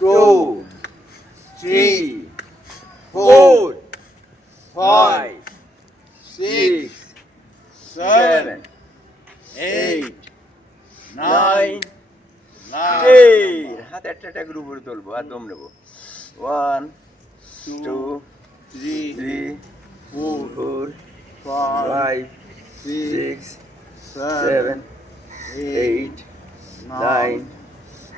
two, three, four, five, six, seven, eight, nine, ten. হাত একটা একটা করে উপরে তুলবো আর দম নেব one two three four five six seven eight nine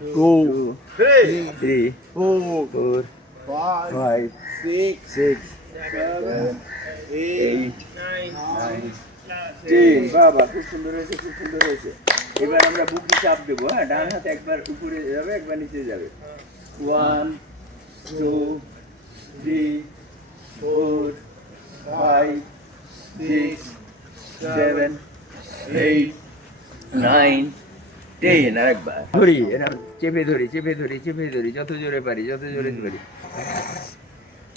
two three four five six six seven eight nine ten বাবা খুব সুন্দর হয়েছে খুব সুন্দর হয়েছে। এবার আমরা বুকটি চাপ দেবো হ্যাঁ? ডান হাত একবার উপরে যাবে একবার নিচে যাবে। One two three four five six seven eight nine ten আর একবার। ধরি এরকম চেপে ধরি চেপে ধরি চেপে ধরি যত জোরে পারি যত জোরে ধরি।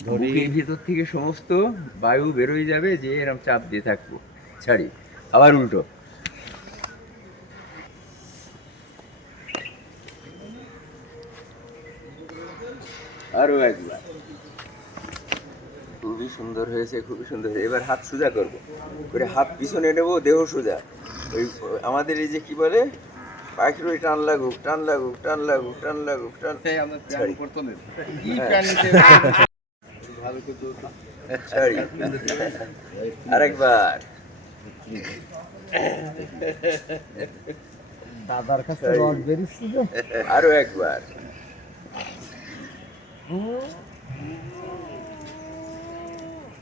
বুকের ভিতর থেকে সমস্ত বায়ু বেরোয় যাবে যে এরকম চাপ দিয়ে থাকব। ছাড়ি আবার উল্টো। আরও একবার। খুবই সুন্দর হয়েছে খুবই সুন্দর হয়েছে। এবার হাত সোজা করব। করে হাত পিছনে নেব দেহ সোজা। ওই আমাদের এই যে কি বলে? পাখির ওই টান লাগুক টান লাগুক টান লাগুক টান লাগুক টান ছাড়ি। হ্যাঁ। আরেকবার। দাদার কাছে. রড বেরিয়েছে তো আরও একবার।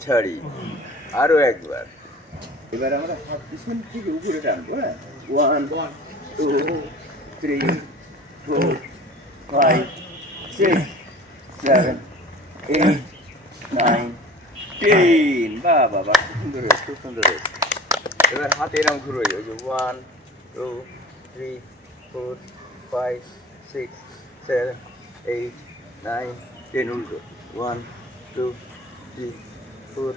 ছাড়ি। আরও একবার। এবার আমরা হাত পিছন থেকে উপরে টানবো হ্যাঁ? One two three four five six seven eight nine ten বাহ বাবা, খুব সুন্দর হয়েছে, খুব সুন্দর হয়েছে। এবার হাত এরম ঘুরে ওই যে one two three four five six seven eight nine ten উল্টো। One two three four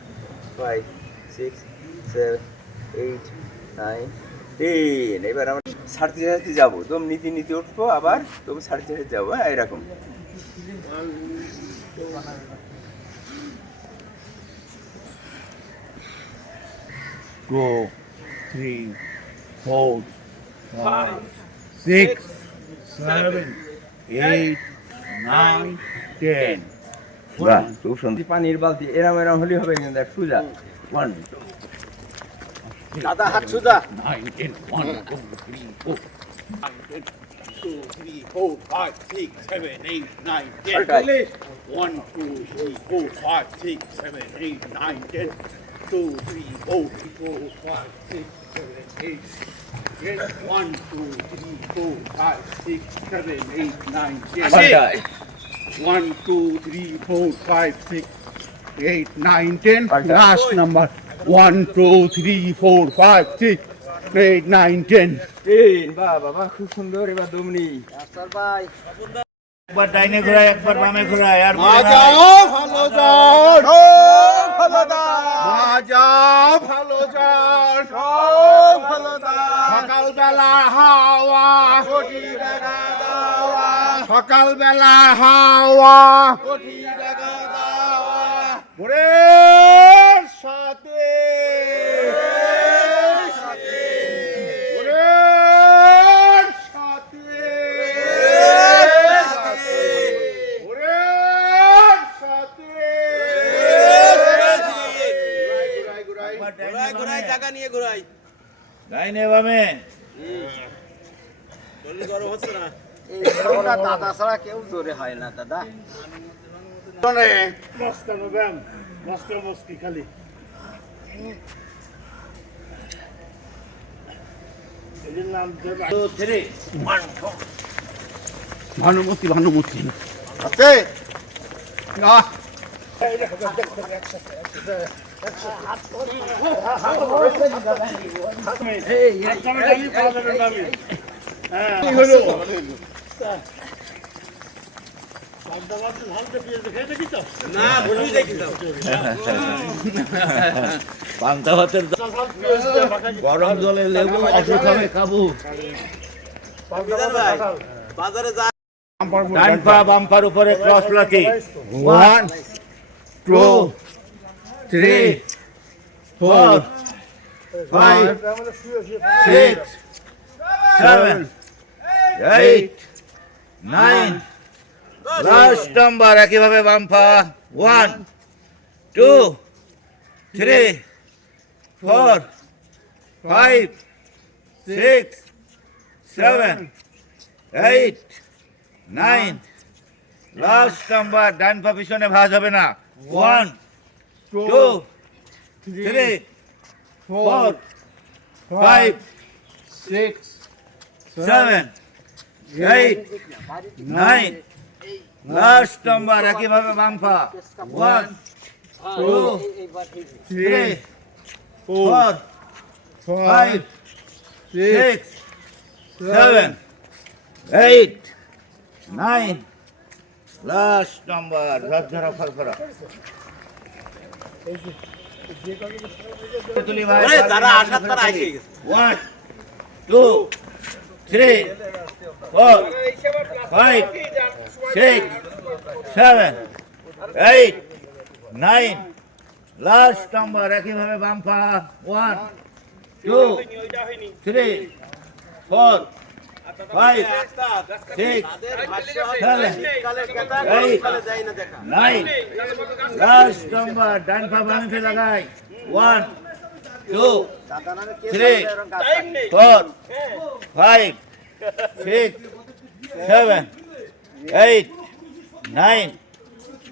five six seven eight nine ten এবার আমরা সাড়ে সাড়ে যাব। তোম নীতি নীতি উঠবো আবার তুমি সাড়ে সাড়ে যাব হ্যাঁ এরকম। Two, three, four, five, six, seven, eight, nine, ten. খুব সুন্দর। পানির বালতি এরম এরম হলে হবে কিন্তু দেখ সুজা ওয়ান দাদা হাত সুদা nine, ten, one, two, three, four. Nine, ten, two, three, four, five, six, seven, eight, nine, ten. Okay. One, two, three, four, five, six, seven, eight, nine, ten. Two, three, four, four, five, six, seven, eight. Ten. One, two, three, four, five, six, seven, eight, nine, ten. পাল্টায় One, two, three, four, five, six, eight, nine, ten. Last number. One, two, three, four, five, six, eight, nine, ten. Ten বাহ বাবা খুব সুন্দর এবার দমনি। একবার ডাইনে ঘোরায় একবার বামে ঘোরায় আর ভালো যাও। ভালো যাও ভালো যাও। ভালো সকালবেলা হাওয়া। সকালবেলা হাওয়া। ভোরের সাথে ভোরের সাথে। ডাইনে বামে। দাদা ছাড়া কেউ জোরে হয় না দাদা। খালি এদের নাম থ্রি ভানুমতি ভানুমতি আছে নামি। হ্যাঁ, গরম জলে লেবু অসুখ হবে কাবু পান্তা ভাতের ঝাল। ডান পা বাম পার উপরে cross lucky one two three four five six seven eight nine last number একইভাবে বাম পা one two three four five six seven eight nine last number ডান পা পিছনে ভাঁজ হবে না। One two three four five six seven eight nine last number একইভাবে বাম পা one two three four five six seven eight nine last number ফরফরা এসে গেছে। One two three four five six seven eight nine last number একইভাবে বাম পা one two three four five six seven eight nine last number ডান পা বামে লাগাই। One two three four five six seven eight nine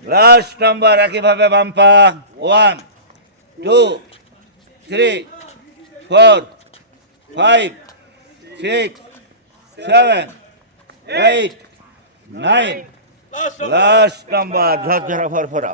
last number একইভাবে বাম্পা one two three four five six seven eight nine last number ঝরঝরা ফরফরা